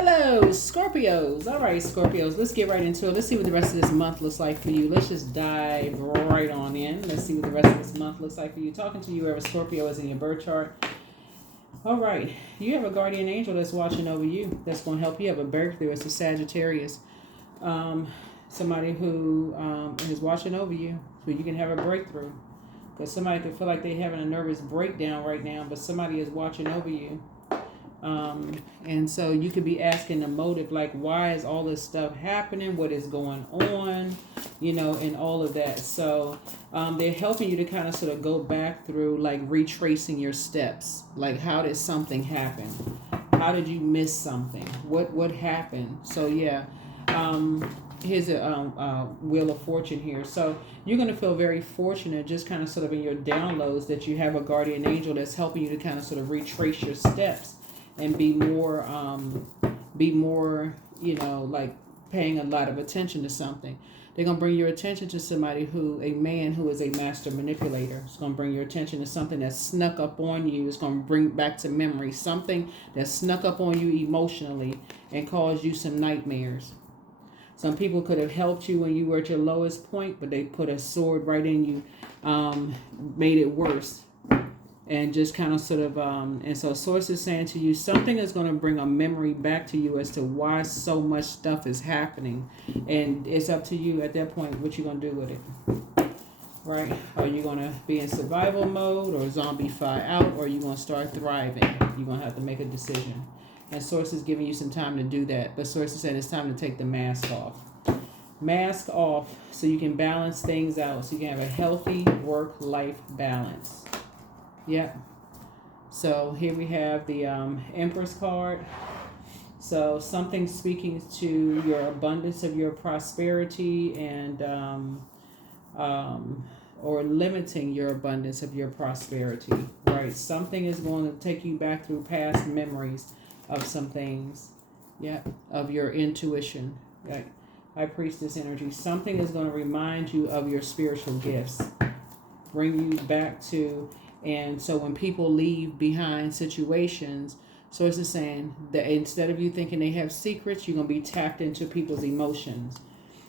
Hello, Scorpios. All right, Scorpios, let's get right into it. Let's see what the rest of this month looks like for you. Let's just dive right on in. Let's see what the rest of this month looks like for you. Talking to you, wherever Scorpio is in your birth chart. All right, you have a guardian angel that's watching over you. That's going to help you have a breakthrough. It's a Sagittarius. Somebody who is watching over you so you can have a breakthrough. Because somebody could feel like they're having a nervous breakdown right now, but somebody is watching over you. And so you could be asking the motive, like, why is all this stuff happening? What is going on? And all of that. So they're helping you to kind of sort of go back through, like, retracing your steps. Like, how did something happen? How did you miss something? What happened? So, yeah. Here's a Wheel of Fortune here. So you're going to feel very fortunate just kind of sort of in your downloads that you have a guardian angel that's helping you to kind of sort of retrace your steps and be more, like paying a lot of attention to something. They're going to bring your attention to a man who is a master manipulator. It's going to bring your attention to something that snuck up on you. It's going to bring back to memory something that snuck up on you emotionally and caused you some nightmares. Some people could have helped you when you were at your lowest point, but they put a sword right in you, made it worse. And just kind of sort of, and so Source is saying to you, something is going to bring a memory back to you as to why so much stuff is happening. And it's up to you at that point what you're going to do with it. Right? Are you going to be in survival mode or zombify out, or are you going to start thriving? You're going to have to make a decision. And Source is giving you some time to do that. But Source is saying it's time to take the mask off. Mask off so you can balance things out. So you can have a healthy work-life balance. Yep. So here we have the Empress card. So something speaking to your abundance of your prosperity and or limiting your abundance of your prosperity. Right. Something is going to take you back through past memories of some things. Yeah. Of your intuition. Right. High Priestess energy. Something is going to remind you of your spiritual gifts. Bring you back to. And so when people leave behind situations, Source is saying that instead of you thinking they have secrets, you're going to be tapped into people's emotions.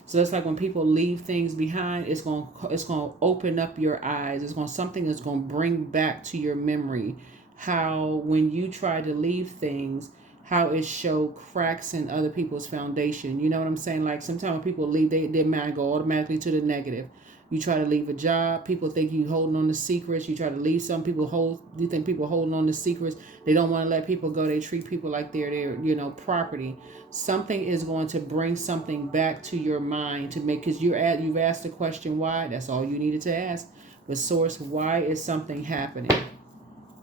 So it's like when people leave things behind, it's going to open up your eyes. Something that's going to bring back to your memory how when you try to leave things, how it showed cracks in other people's foundation. You know what I'm saying? Like sometimes when people leave, their mind go automatically to the negative. You try to leave a job, people think you holding on to secrets. You try to leave you think people holding on to secrets. They don't want to let people go. They treat people like they're property. Something is going to bring something back to your mind to make, because you've asked the question why. That's all you needed to ask. But Source, why is something happening?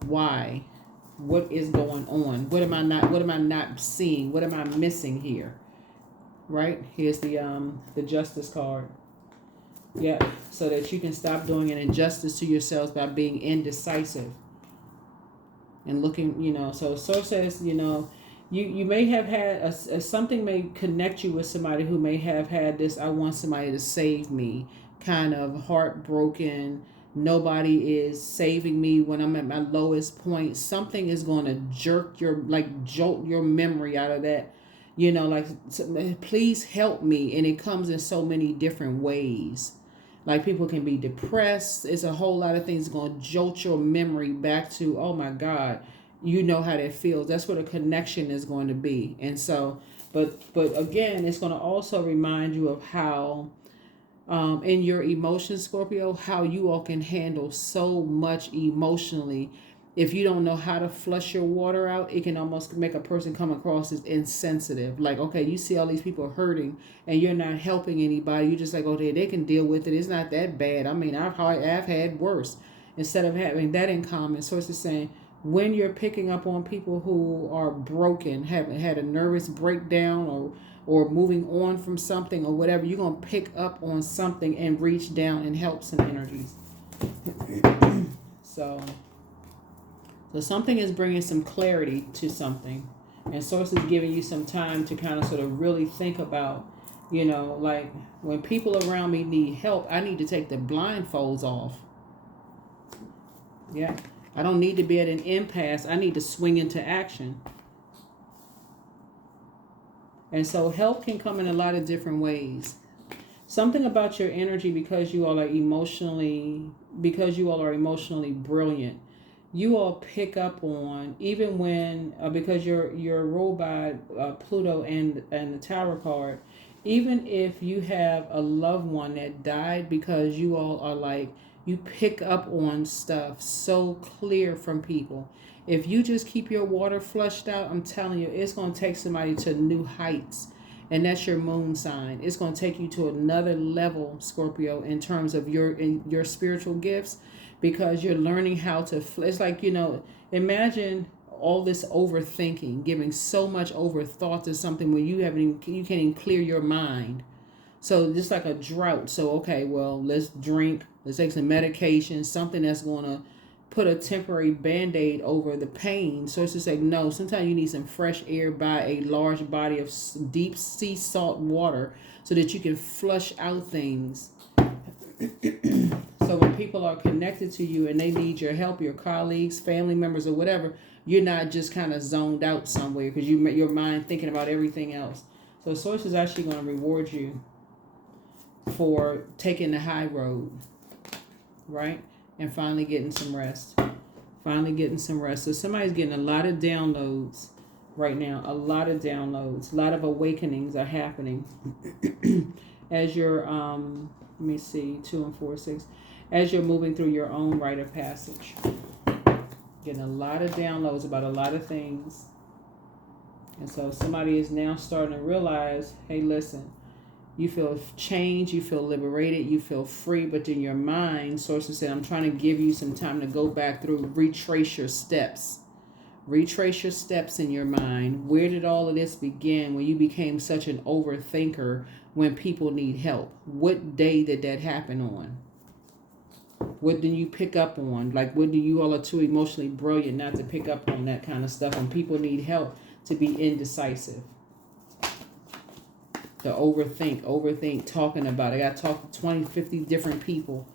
Why? What is going on? What am I not seeing? What am I missing here? Right? Here's the Justice card. Yeah, so that you can stop doing an injustice to yourselves by being indecisive and looking, So Source says, you may have had something may connect you with somebody who may have had this, I want somebody to save me, kind of heartbroken. Nobody is saving me when I'm at my lowest point. Something is going to jolt your memory out of that. Please help me. And it comes in so many different ways. Like people can be depressed. It's a whole lot of things going to jolt your memory back to, oh my God, you know how that feels. That's what a connection is going to be. And so, but again, it's going to also remind you of how, in your emotions, Scorpio, how you all can handle so much emotionally. If you don't know how to flush your water out, it can almost make a person come across as insensitive. Like, okay, you see all these people hurting and you're not helping anybody. You're just like, okay, they can deal with it. It's not that bad. I mean, I've had worse. Instead of having that in common. So it's just saying, when you're picking up on people who are broken, haven't had a nervous breakdown or moving on from something or whatever, you're going to pick up on something and reach down and help some energies. So something is bringing some clarity to something. And Source is giving you some time to kind of sort of really think about, like when people around me need help, I need to take the blindfolds off. Yeah. I don't need to be at an impasse. I need to swing into action. And so help can come in a lot of different ways. Something about your energy, because you all are emotionally brilliant, you all pick up on, even when because you're ruled by Pluto and the Tower card, even if you have a loved one that died, because you all are like, you pick up on stuff so clear from people. If you just keep your water flushed out, I'm telling you, it's going to take somebody to new heights. And that's your moon sign. It's going to take you to another level, Scorpio, in terms of your spiritual gifts, because you're learning how to. It's like, imagine all this overthinking, giving so much overthought to something when you can't even clear your mind. So just like a drought. So okay, well, let's drink. Let's take some medication. Something that's going to put a temporary band-aid over the pain. So it's just like, no, sometimes you need some fresh air by a large body of deep sea salt water so that you can flush out things. So when people are connected to you and they need your help, your colleagues, family members, or whatever, you're not just kind of zoned out somewhere because your mind thinking about everything else. So Source is actually going to reward you for taking the high road, right? And finally getting some rest. So somebody's getting a lot of downloads right now. A lot of downloads. A lot of awakenings are happening. As you're, let me see, 2 and 4, 6. As you're moving through your own rite of passage. Getting a lot of downloads about a lot of things. And so somebody is now starting to realize, hey, listen, you feel change, you feel liberated, you feel free, but in your mind, Sources said, I'm trying to give you some time to go back through, retrace your steps. Retrace your steps in your mind. Where did all of this begin when you became such an overthinker when people need help? What day did that happen on? What do you pick up on? Like, what do you all are too emotionally brilliant not to pick up on that kind of stuff when people need help to be indecisive? To overthink, talking about it. I got to talk to 20, 50 different people.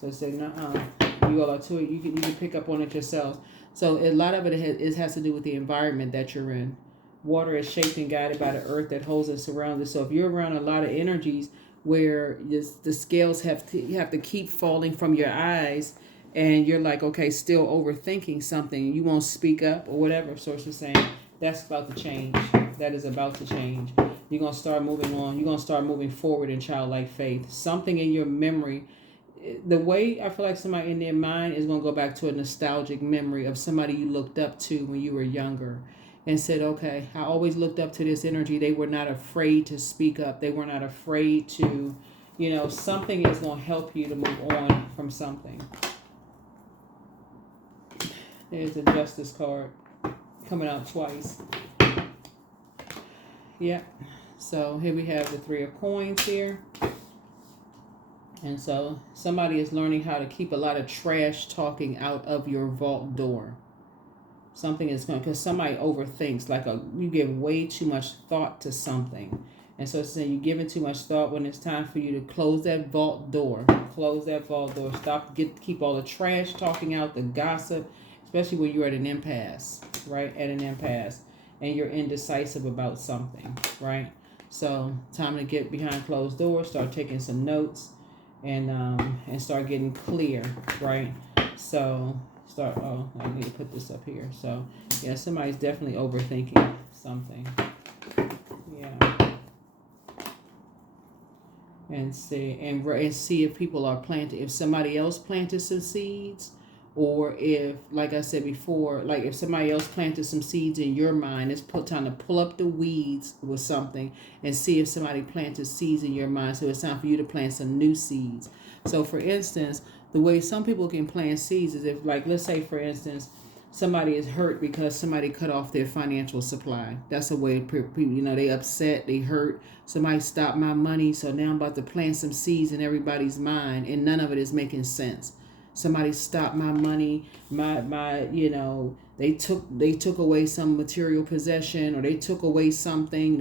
So say, you all are too, you can pick up on it yourselves. So a lot of it has to do with the environment that you're in. Water is shaped and guided by the earth that holds us around us. So if you're around a lot of energies where the scales you have to keep falling from your eyes, and you're like, okay, still overthinking something, you won't speak up or whatever, Source is saying, that's about to change. That is about to change. You're going to start moving on. You're going to start moving forward in childlike faith. Something in your memory, the way I feel like somebody in their mind is going to go back to a nostalgic memory of somebody you looked up to when you were younger and said, okay, I always looked up to this energy. They were not afraid to speak up. They were not afraid to, something is going to help you to move on from something. There's the Justice card coming out twice. Yep. So here we have the 3 of Coins here. And so somebody is learning how to keep a lot of trash talking out of your vault door. Something is going, because somebody overthinks, you give way too much thought to something. And so it's saying you're giving too much thought when it's time for you to close that vault door. Close that vault door. Keep all the trash talking out, the gossip, especially when you're at an impasse, right? At an impasse. And you're indecisive about something, right? So time to get behind closed doors, start taking some notes, and start getting clear, right? So I need to put this up here. So yeah, somebody's definitely overthinking something. Yeah. And see if people are planting, if somebody else planted some seeds, or if, like I said before, like if somebody else planted some seeds in your mind, it's time to pull up the weeds with something and see if somebody planted seeds in your mind. So it's time for you to plant some new seeds. So for instance, the way some people can plant seeds is if, like, let's say for instance, somebody is hurt because somebody cut off their financial supply. That's a way people, they upset, they hurt. Somebody stopped my money, so now I'm about to plant some seeds in everybody's mind, and none of it is making sense. Somebody stopped my money, they took away some material possession, or they took away something.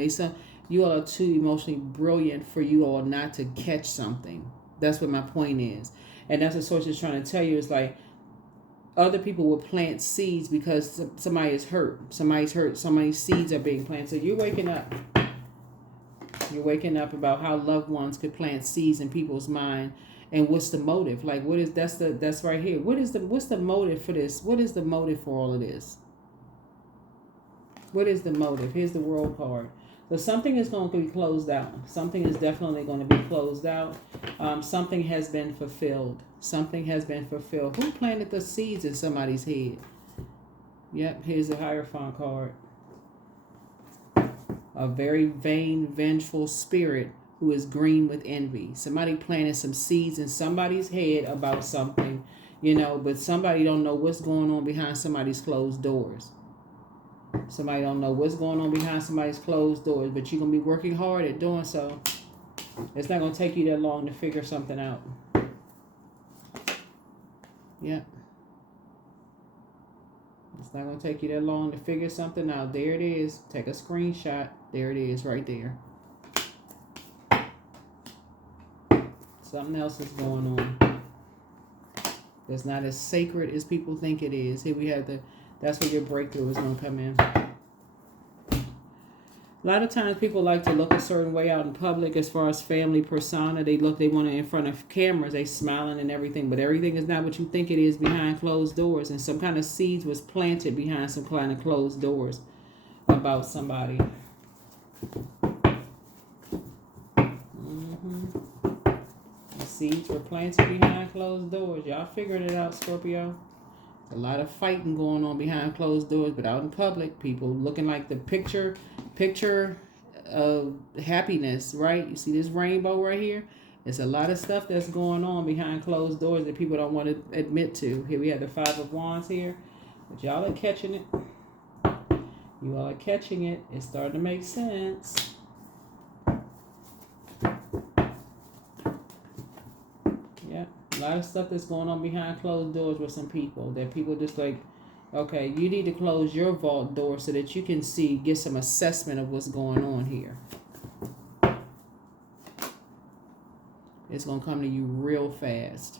You all are too emotionally brilliant for you all not to catch something. That's what my point is. And that's what Source is trying to tell you, is like, other people will plant seeds because somebody is hurt. Somebody's hurt. Somebody's seeds are being planted. So you're waking up. You're waking up about how loved ones could plant seeds in people's mind, and what's the motive? Like, what is that's right here. What's the motive for this? What is the motive for all of this? What is the motive? Here's the World card. So something is going to be closed out. Something is definitely going to be closed out. Something has been fulfilled. Something has been fulfilled. Who planted the seeds in somebody's head? Yep, here's the Hierophant card. A very vain, vengeful spirit who is green with envy. Somebody planted some seeds in somebody's head about something, but somebody don't know what's going on behind somebody's closed doors. Somebody don't know what's going on behind somebody's closed doors, but you're going to be working hard at doing so. It's not going to take you that long to figure something out. Yeah. It's not going to take you that long to figure something out. There it is. Take a screenshot. There it is right there. Something else is going on. It's not as sacred as people think it is. Here we have that's where your breakthrough is going to come in. A lot of times people like to look a certain way out in public as far as family persona. They want it in front of cameras. They smiling and everything. But everything is not what you think it is behind closed doors. And some kind of seeds was planted behind some kind of closed doors about somebody. The seeds were planted behind closed doors. Y'all figured it out, Scorpio. A lot of fighting going on behind closed doors, but out in public, people looking like the picture of happiness, right? You see this rainbow right here? There's a lot of stuff that's going on behind closed doors that people don't want to admit to. Here we have the Five of Wands here, but y'all are catching it. You all are catching it. It's starting to make sense. A lot of stuff that's going on behind closed doors with some people that people just like, okay, you need to close your vault door so that you can get some assessment of what's going on here. It's going to come to you real fast.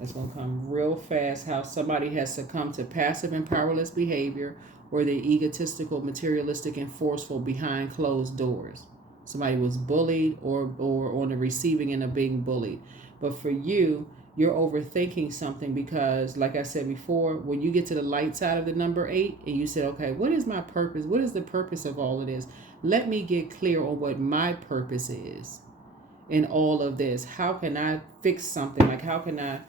It's going to come real fast how somebody has succumbed to passive and powerless behavior, or they're egotistical, materialistic, and forceful behind closed doors. Somebody was bullied or on the receiving end of being bullied. But for you, you're overthinking something because, like I said before, when you get to the light side of the number 8 and you said, okay, what is my purpose? What is the purpose of all of this? Let me get clear on what my purpose is in all of this. How can I fix something? Like, how can I?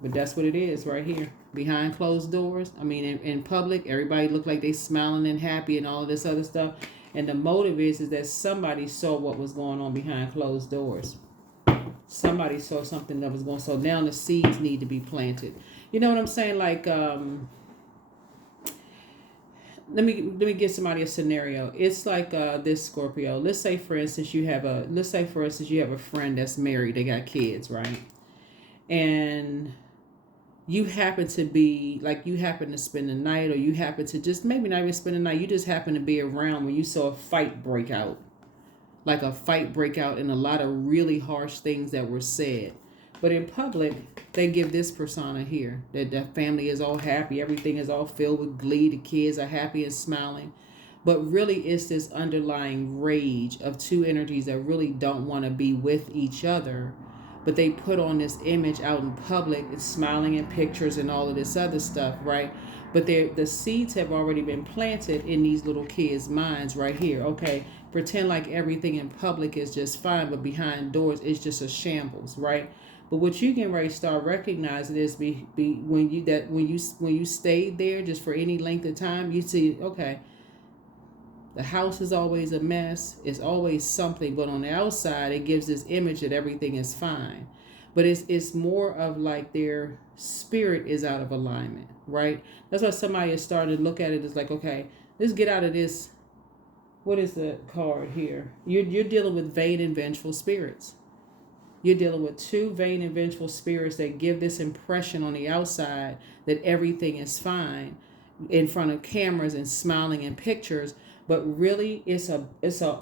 But that's what it is right here. Behind closed doors. I mean, in public, everybody look like they smiling and happy and all of this other stuff. And the motive is that somebody saw what was going on behind closed doors. Somebody saw something that was going. So now the seeds need to be planted. You know what I'm saying? Like, let me give somebody a scenario. It's like this, Scorpio. Let's say for instance you have a friend that's married. They got kids, right? And you happen to spend the night, or you happen to just maybe not even spend the night. You just happen to be around when you saw a fight break out. Like a fight break out and a lot of really harsh things that were said. But in public, they give this persona here. That the family is all happy. Everything is all filled with glee. The kids are happy and smiling. But really, it's this underlying rage of two energies that really don't want to be with each other. But they put on this image out in public. It's smiling in pictures and all of this other stuff, right? But the seeds have already been planted in these little kids' minds right here. Okay, pretend like everything in public is just fine, but behind doors it's just a shambles, right? But what you get ready to start recognizing is when you stayed there just for any length of time, you see, okay, the house is always a mess. It's always something, but on the outside it gives this image that everything is fine. But it's more of like their spirit is out of alignment, right? That's why somebody is starting to look at it as like, okay, let's get out of this. What is the card here? You're dealing with vain and vengeful spirits. You're dealing with two vain and vengeful spirits that give this impression on the outside that everything is fine in front of cameras and smiling in pictures, but really it's a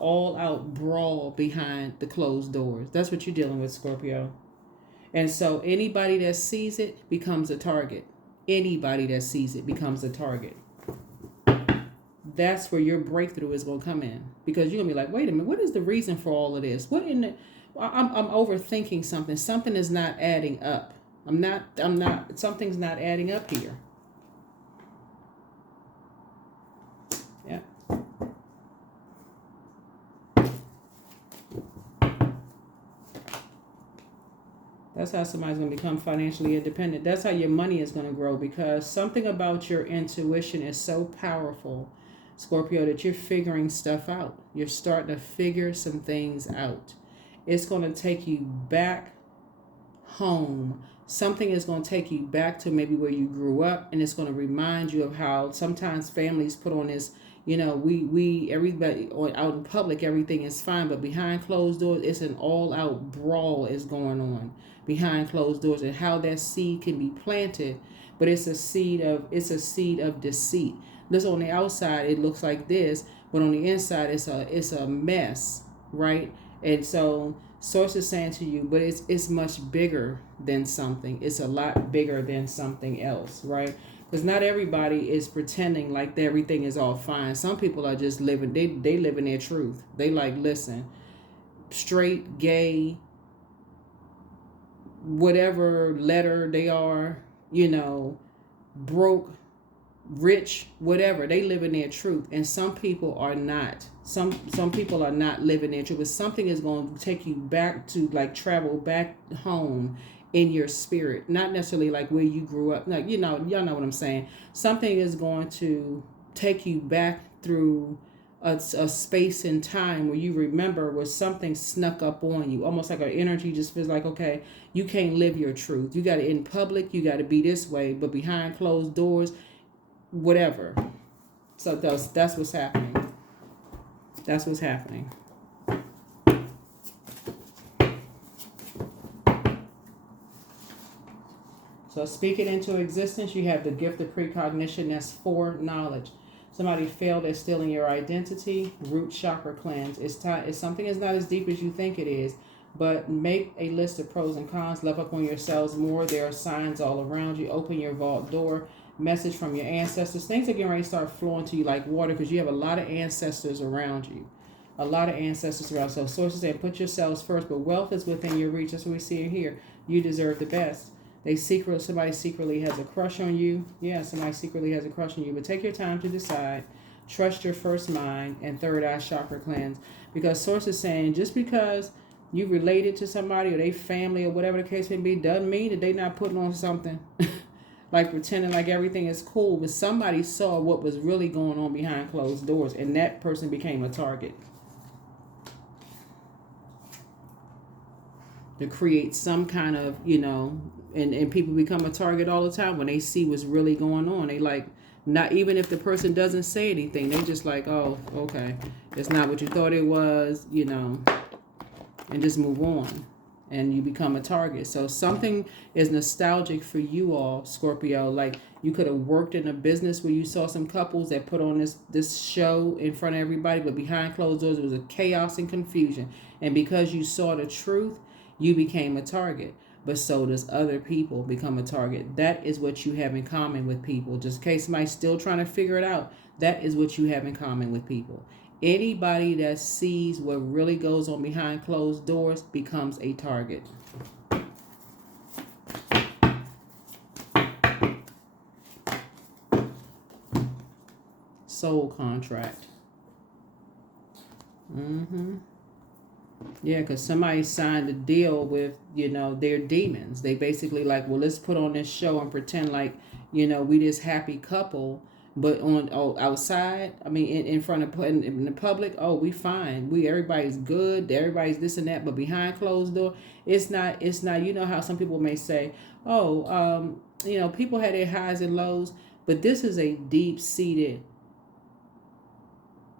all out brawl behind the closed doors. That's what you're dealing with, Scorpio. And so anybody that sees it becomes a target. Anybody that sees it becomes a target. that's where your breakthrough is going to come in, because you're going to be like, wait a minute, what is the reason for all of this? What in the, I'm overthinking something. Something is not adding up. Something's not adding up here. Yeah. That's how somebody's going to become financially independent. That's how your money is going to grow, because something about your intuition is so powerful, Scorpio, that you're figuring stuff out. You're starting to figure some things out. It's going to take you back home. Something is going to take you back to maybe where you grew up, and it's going to remind you of how sometimes families put on this, everybody out in public, everything is fine, but behind closed doors, it's an all-out brawl is going on behind closed doors, and how that seed can be planted, but it's a seed of deceit. This on the outside it looks like this, but on the inside it's a mess, right? And so Source is saying to you, but it's much bigger than something. It's a lot bigger than something else, right? Because not everybody is pretending like everything is all fine. Some people are just living, they live in their truth. They like, listen, straight, gay, whatever letter they are, broke, rich, whatever, they live in their truth. And some people are not. Some people are not living their truth. But something is going to take you back to, like, travel back home in your spirit, not necessarily like where you grew up. Like, y'all know what I'm saying. Something is going to take you back through a space and time where you remember where something snuck up on you, almost like our energy just feels like, okay, you can't live your truth. You got to, in public, you got to be this way, but behind closed doors, whatever. So that's what's happening. That's what's happening. So speaking into existence, you have the gift of precognition. That's foreknowledge. Somebody failed at stealing your identity. Root chakra cleanse. It's something that's not as deep as you think it is, but make a list of pros and cons. Love up on yourselves more. There are signs all around you. Open your vault door. Message from your ancestors. Things are getting ready to start flowing to you like water, because you have a lot of ancestors around you. A lot of ancestors around. So sources say put yourselves first, but wealth is within your reach. That's what we see here. You deserve the best. Somebody secretly has a crush on you. Yeah, somebody secretly has a crush on you. But take your time to decide. Trust your first mind, and third eye chakra cleanse. Because source is saying just because you related to somebody or they family or whatever the case may be, doesn't mean that they not putting on something. Like pretending like everything is cool. But somebody saw what was really going on behind closed doors, and that person became a target. To create some kind of, and people become a target all the time when they see what's really going on. They like, not even if the person doesn't say anything, they just like, oh, okay, it's not what you thought it was, and just move on. And you become a target. So something is nostalgic for you all, Scorpio. Like you could have worked in a business where you saw some couples that put on this show in front of everybody, but behind closed doors, it was a chaos and confusion. And because you saw the truth, you became a target. But so does other people become a target. That is what you have in common with people. Just in case somebody's still trying to figure it out, that is what you have in common with people. Anybody that sees what really goes on behind closed doors becomes a target. Soul contract. Yeah, because somebody signed a deal with, their demons. They basically like, well, let's put on this show and pretend like, we this happy couple. But outside, in front of, in the public, we fine. Everybody's good. Everybody's this and that. But behind closed door, it's not. You know how some people may say, people had their highs and lows, but this is a deep seated.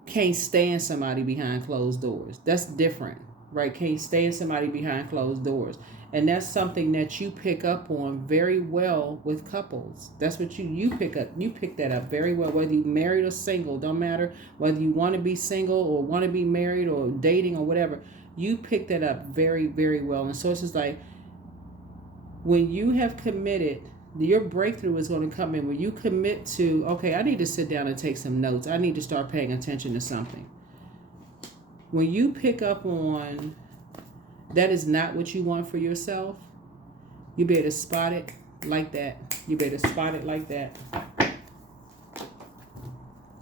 Can't stand somebody behind closed doors. That's different, right? Can't stand somebody behind closed doors. And that's something that you pick up on very well with couples. That's what you pick up. You pick that up very well, whether you married or single, don't matter. Whether you want to be single or want to be married or dating or whatever, you pick that up very, very well. And so it's just like, when you have committed Your breakthrough is going to come in when you commit to, okay, I need to sit down and take some notes. I need to start paying attention to something. When you pick up on that is not what you want for yourself, you better spot it like that. You better spot it like that.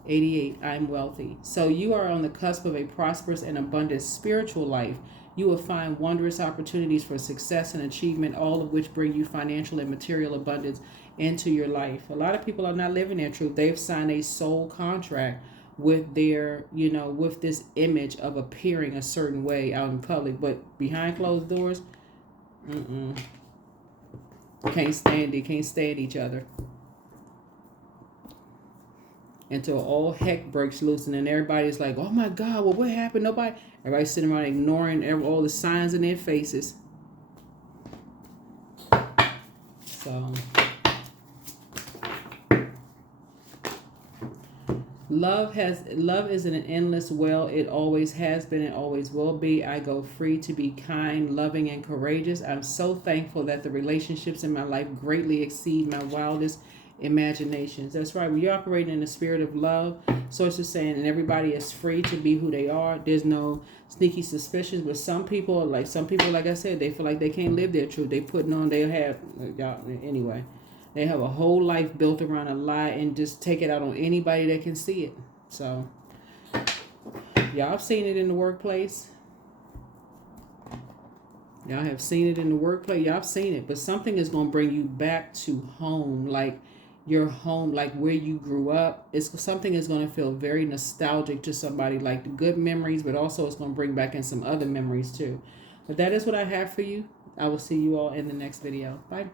88, I'm wealthy. So you are on the cusp of a prosperous and abundant spiritual life. You will find wondrous opportunities for success and achievement, all of which bring you financial and material abundance into your life. A lot of people are not living their truth. They've signed a soul contract with their, with this image of appearing a certain way out in public, but behind closed doors, can't stand it, can't stand each other. Until all heck breaks loose, and then everybody's like, oh my God, well, what happened? Everybody's sitting around ignoring all the signs in their faces. So, love is an endless well. It always has been and always will be. I go free to be kind, loving, and courageous. I'm so thankful that the relationships in my life greatly exceed my wildest imaginations. That's right. When you're operating in the spirit of love, Source is saying, and everybody is free to be who they are. There's no sneaky suspicions. But some people, like I said, they feel like they can't live their truth. They they have a whole life built around a lie and just take it out on anybody that can see it. So, y'all have seen it in the workplace. Y'all have seen it in the workplace. Y'all have seen it. But something is going to bring you back to home, like your home, like where you grew up. Something is going to feel very nostalgic to somebody, like the good memories, but also it's going to bring back in some other memories too. But that is what I have for you. I will see you all in the next video. Bye.